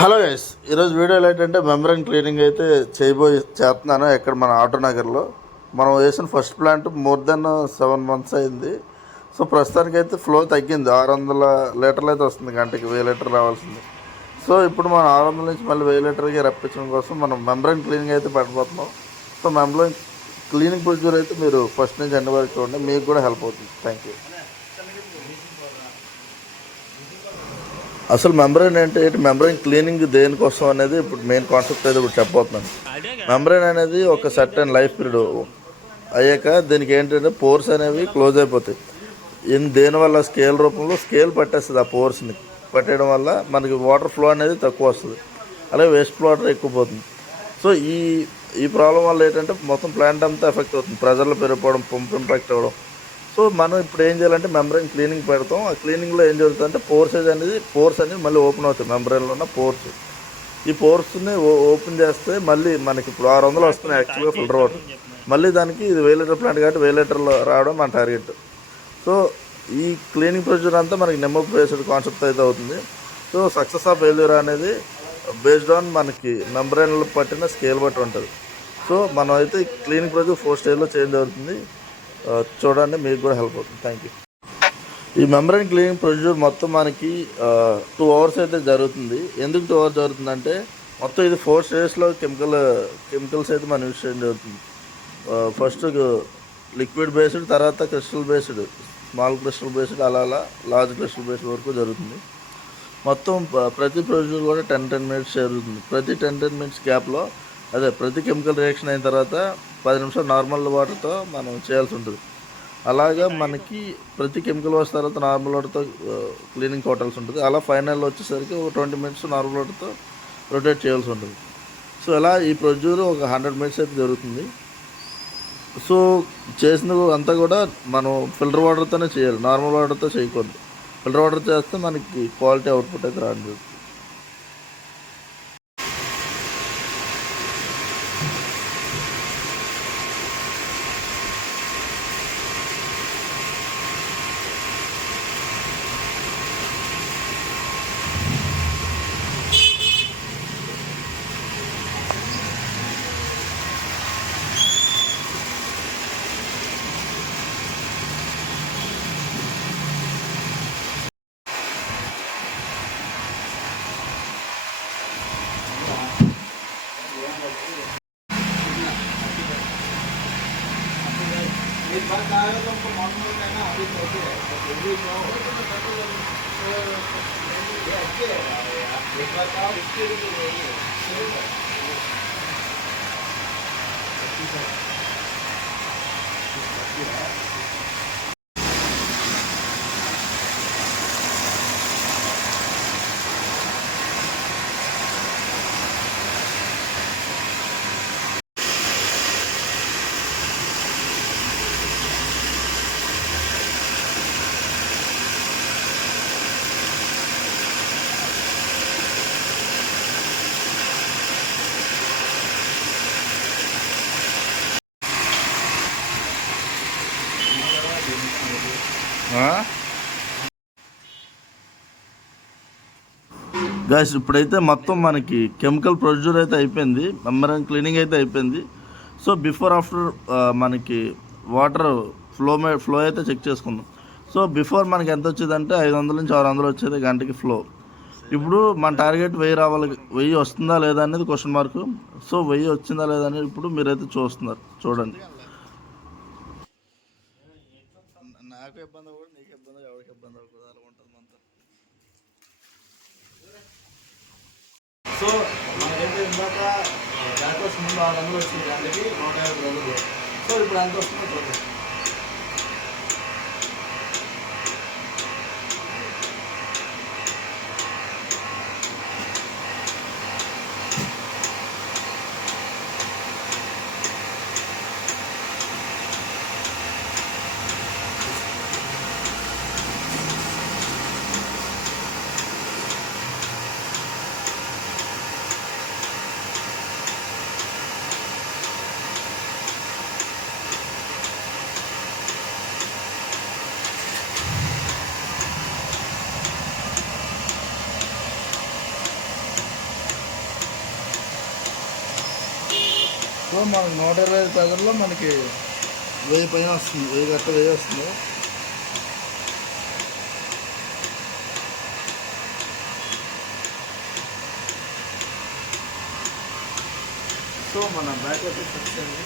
Hello guys, ఈరోజు వీడియోలో ఏంటంటే మెంబ్రేన్ క్లీనింగ్ అయితే చేస్తున్నాను. ఇక్కడ మన ఆటో నగర్లో మనం వేసిన first plant more than 7 months అయింది. సో ప్రస్తుతానికి అయితే ఫ్లో తగ్గింది. 600 లీటర్లు అయితే వస్తుంది, గంటకి 1000 లీటర్ రావాల్సింది. సో ఇప్పుడు మనం 600 నుంచి మళ్ళీ 1000 లీటర్కి రప్పించడం కోసం మనం మెంబ్రేన్ క్లీనింగ్ అయితే పెట్టబోతున్నాం. సో మెంబ్రేన్ క్లీనింగ్ ప్రొసీజర్ అయితే మీరు ఫస్ట్ నుంచి ఎండ్ వరకు చూడండి, మీకు కూడా హెల్ప్ అవుతుంది. Thank you. అసలు మెంబ్రేన్ ఏంటి, మెంబ్రేన్ క్లీనింగ్ దేనికోసం అనేది ఇప్పుడు మెయిన్ కాన్సెప్ట్ అయితే ఇప్పుడు చెప్పబోతున్నాను. మెంబ్రేన్ అనేది ఒక సర్టెన్ లైఫ్ పీరియడ్ అయ్యాక దీనికి ఏంటంటే పోర్స్ అనేవి క్లోజ్ అయిపోతాయి. దేనివల్ల స్కేల్ రూపంలో స్కేల్ పట్టేస్తుంది. ఆ పోర్స్ని పట్టేయడం వల్ల మనకి వాటర్ ఫ్లో అనేది తక్కువ వస్తుంది, అలాగే వేస్ట్ వాటర్ ఎక్కువ పోతుంది. సో ఈ ప్రాబ్లం వల్ల ఏంటంటే మొత్తం ప్లాంట్ అంతా ఎఫెక్ట్ అవుతుంది. ప్రెజర్లు పెరిగిపోవడం, పంప్ ఇంపాక్ట్ అవ్వడం. సో మనం ఇప్పుడు ఏం చేయాలంటే మెంబ్రేన్ క్లీనింగ్ పెడతాం. ఆ క్లీనింగ్లో ఏం జరుగుతుందంటే పోర్స్ అనేది మళ్ళీ ఓపెన్ అవుతాయి. మెంబ్రేన్లో ఉన్న పోర్స్, ఈ పోర్స్ని ఓపెన్ చేస్తే మళ్ళీ మనకి ఇప్పుడు 600 వస్తున్నాయి యాక్చువల్గా ఫిల్టర్ వాటర్. మళ్ళీ దానికి ఇది 1000 లీటర్ ప్లాంట్ కాబట్టి 1000 లీటర్లు రావడం మన టార్గెట్. సో ఈ క్లీనింగ్ ప్రొసీజర్ అంతా మనకి నెమ్మది బేస్డ్ కాన్సెప్ట్ అయితే అవుతుంది. సో సక్సెస్ ఆఫ్ ఫెయిల్యూర్ అనేది బేస్డ్ ఆన్ మనకి మెంబ్రేన్లో పట్టిన స్కేల్ బట్టి ఉంటుంది. సో మనం అయితే క్లీనింగ్ ప్రొసీజర్ 4 స్టేజ్లో చేంజ్ అవుతుంది. చూడండి, మీకు కూడా హెల్ప్ అవుతుంది. Thank you. ఈ మెంబ్రేన్ క్లీనింగ్ ప్రొసీజర్ మొత్తం మనకి 2 hours అయితే జరుగుతుంది. ఎందుకు 2 hours జరుగుతుందంటే మొత్తం ఇది 4 స్టేజెస్లో కెమికల్స్ అయితే మనం యూజ్ చేయడం జరుగుతుంది. ఫస్ట్ లిక్విడ్ బేస్డ్, తర్వాత crystal based, small crystal based, అలా లార్జ్ క్రిస్టల్ బేస్డ్ వరకు జరుగుతుంది. మొత్తం ప్రతి ప్రొసీజర్ కూడా 10 minutes జరుగుతుంది. ప్రతి 10 minutes గ్యాప్లో ప్రతి కెమికల్ రియాక్షన్ అయిన తర్వాత 10 నిమిషాలు నార్మల్ వాటర్తో మనం చేయాల్సి ఉంటుంది. అలాగా మనకి ప్రతి కెమికల్ వచ్చిన తర్వాత నార్మల్ వాటర్తో క్లీనింగ్ కొట్టాల్సి ఉంటుంది. అలా ఫైనల్లో వచ్చేసరికి ఒక 20 minutes నార్మల్ వాటర్తో రొటేట్ చేయాల్సి ఉంటుంది. సో అలా ఈ ప్రొసీజర్ ఒక 100 minutes అయితే జరుగుతుంది. సో చేసిన అంతా కూడా మనం ఫిల్టర్ వాటర్తోనే చేయాలి, నార్మల్ వాటర్తో చేయకూడదు. ఫిల్టర్ వాటర్ చేస్తే మనకి క్వాలిటీ అవుట్పుట్ అయితే రావడం జరుగుతుంది. एक बात आया तो हमको मालूम होता है ना, अभी कैसे है तो भी जो हो तो ये अच्छे है यार। एक बात आओ इसके लिए नहीं है గాయస్. ఇప్పుడైతే మొత్తం మనకి కెమికల్ ప్రొసీజర్ అయితే అయిపోయింది, మెంబ్రేన్ క్లీనింగ్ అయితే అయిపోయింది. సో బిఫోర్ ఆఫ్టర్ మనకి వాటర్ ఫ్లో అయితే చెక్ చేసుకుందాం. సో బిఫోర్ మనకి ఎంత వచ్చేదంటే 500 నుంచి 600 వచ్చేది గంటకి ఫ్లో. ఇప్పుడు మన టార్గెట్ 1000 రావాలి. 1000 వస్తుందా లేదా అనేది క్వశ్చన్ మార్క్. సో 1000 వచ్చిందా లేదా అనేది ఇప్పుడు మీరైతే చూస్తున్నారు, చూడండి. నాకు ఇబ్బంది కూడా, నీకు ఇబ్బంది, ఎవరికి ఇబ్బంది అవ్వకూడదు, అలా ఉంటుంది మనతో. సో మనకైతే ఇందాక బ్యాటర్స్ ముందు 600 వచ్చింది, గంటకి 150 రోజులు. సో ఇప్పుడు ఎంత వస్తుందో చూడండి. సో మనకు 125 ప్రెజర్లో మనకి 1000 పైన వస్తుంది, 1000 గట్ట 1000 వస్తుంది. సో మన బ్యాక్ అయితే ఫిక్స్ అయింది.